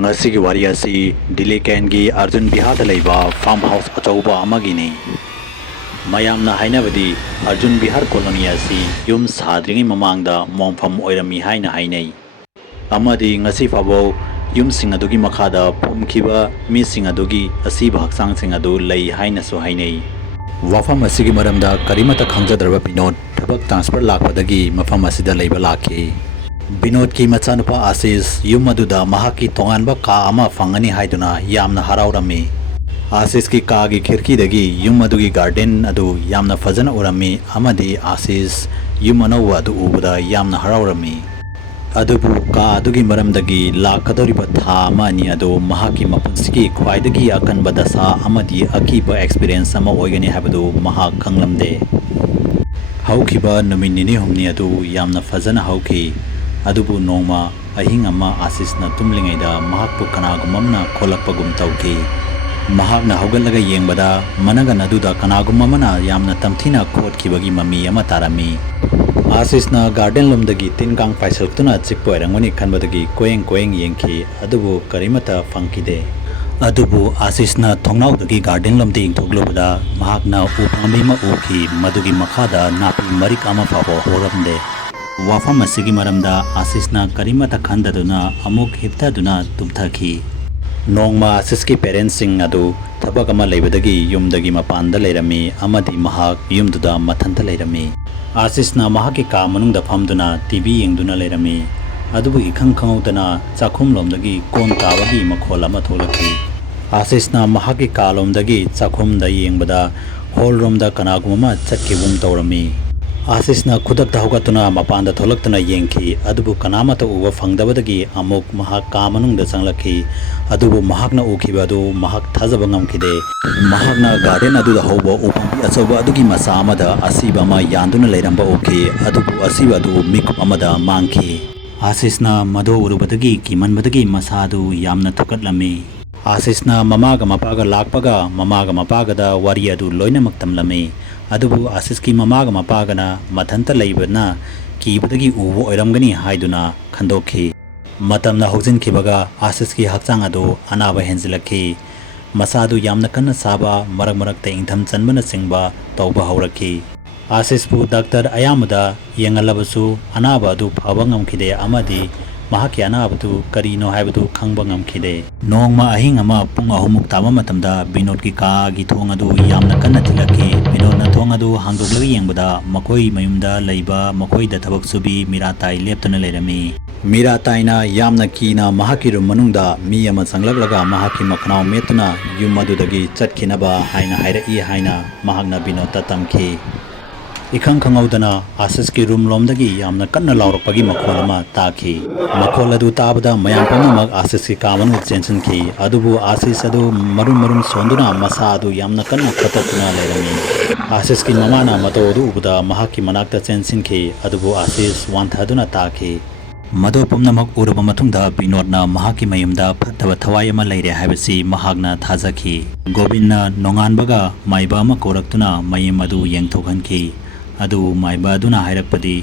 ngasi gi wari asi Delhi Kengi Arjun Bihar da leiba farm house achauba amagini mayamna hainabadi Arjun Bihar colony asi yum sadringi mamangda mongpham oirami haina hainai amadi ngasi fabo yum sing adugi makhada phumkhiba mi sing adugi asiba haksang sing adu lei haina so hainai wafam asigi maramda karimata khangjadraba binod thabak transfer lakpadagi mafam asida leiba lakhi Binod ki machanupa Asis yum aduda mahaki tonganba ka ama fangani haiduna yamna haraurami Asis ki ka gi khirki dagi yum adugi garden adu yamna fajana urami amadi Asis yum anawa adu ubuda yamna haraurami adubu ka adugi maramdagi lakadoriba tha amani adu mahaki mapunsiki khwaidagi akanba dasa amadi akiba experience ama oigani habadu mahak khanglamde haukiba numinini humni adu yamna fajana hauki adubu nongma ahing ama Asis na tumlingaida mahakpu kanagumamna kholakpagum tauki mahakna haugallaga yengbada managa naduda kanagumamana yamna tamthina khotkibagi mami ama tarami Asis na garden lomdagi tingang paisaltuna chikpoirangoni khanbadagi koeng yengki adubu karimata fangkide adubu Asis na thongnaudagi garden lomde ingthoglobada mahakna upambi ma uki madugi makhada napi marik ama phabo horamde wafam asigi maramda Asisna karimata khandaduna amuk hiptaduna tumthaki nongma Asiski parents sing adu thabak ama leibadagi yumdagi mapanda leirami amadi mahak yumduda mathanta leirami Asisna mahaki ka manungda phamduna TV yengduna leirami adubu ikhang khangaudana chakhum lomdagi kon tabagi makhol ama tholaki Asisna mahaki ka lomdagi chakhum da yengbada hall room da kanaguma chatkibum tawrami Asisna khudak dahugatuna mapanda tholaktuna yengki adubu kanamata uwa fangdabadagi amuk mahak kamanungda changlaki adubu mahakna ukibadu mahak thajaba ngamkide mahakna garden aduda hobo upambi achauba adugi masa amada asiba ma yanduna leiramba uki adubu asiba adu mikup amada mangki Asisna mado urubadagi kimanbadagi masadu yamna thukatlami Asisna mamaga mapaga lakpaga mamaga mapagada wari adu loinamak tamlami adubu Asiski mamaga mapagana mathanta leibana kibadagi ubu oiramgani haiduna khandokhi matamna hojinkibaga Asiski hakchang adu anaba henjilakhi masadu yamna kanna saba marak ingtham chanbana singba tawba haurakhi Asispu doctor ayamada yengalabasu anaba adu phaba ngamkhide amadi mahaki anabatu karino haibatu khangba ngamkhide nongma ahing ama pung ahumuk tama matamda Binod ki ka gi thong adu yamna kanna thilaki Binod na thong adu hangdokla yengbada makoi mayumda leiba makoi da thabak subi miratai leptana leirami miratai na yamna kina mahaki rum manungda mi ama changlaglaga mahaki makhnaw metuna yum adudagi chatkhinaba haina haira haina mahakna Binod ta tamki ikhang khangaudana Asiski room lomdagi yamna kanna laurakpagi makhol ama taki makhol adu tabada mayam pamnamak Asiski kamanu chensinki adubu Asis adu marum sonduna masa adu yamna kanna khatatuna leirami Asiski mamana mato adu ubuda mahaki manakta chensinki adubu Asis wanthaduna taki mado pamnamak uraba matungda Binodna mahaki mayumda phattaba thawai ama leire haibasi mahakna thajaki Gobinna nonganbaga maiba ama koraktuna mayim adu yengthokhanki adu maiba aduna hairakpadi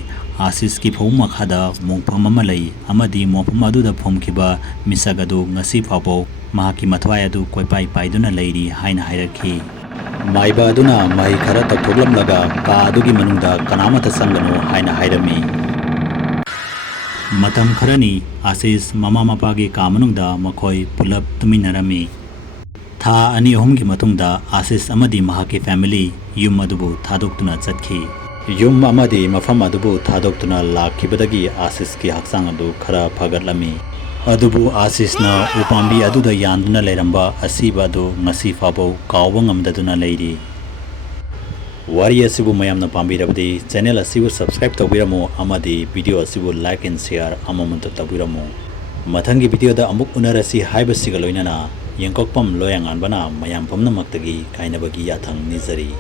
Asiski phom makhada mongpham ama lei amadi mongpham aduda phomkhiba misag adu ngasi phabo mahaki mathwai adu koipai paiduna leiri haina hairakhi maiba aduna mai khara taktoklamlaga ka adugi manungda kanamata sangano haina hairami matam kharani Asis mama mapagi ka manungda makhoi pulap tuminarami tha ani ahumgi matungda Asis amadi mahaki family yum adubu thadoktuna chatkhi yum amadi mafam adubu thadoktuna lakhibadagi Asiski haksang adu khara phagatlami adubu Asisna upambi aduda yanduna leiramba asiba adu ngasi fabo kawba ngamdaduna leiri wari asibu mayamna pambirabadi channel asibu subscribe tawbiramo amadi video asibu like and share amamantu tabiramo mathangi video da amuk unarasi haibasiga loinana yengkokpam loyangan bana mayam pamna maktagi kainabagi yathang nizari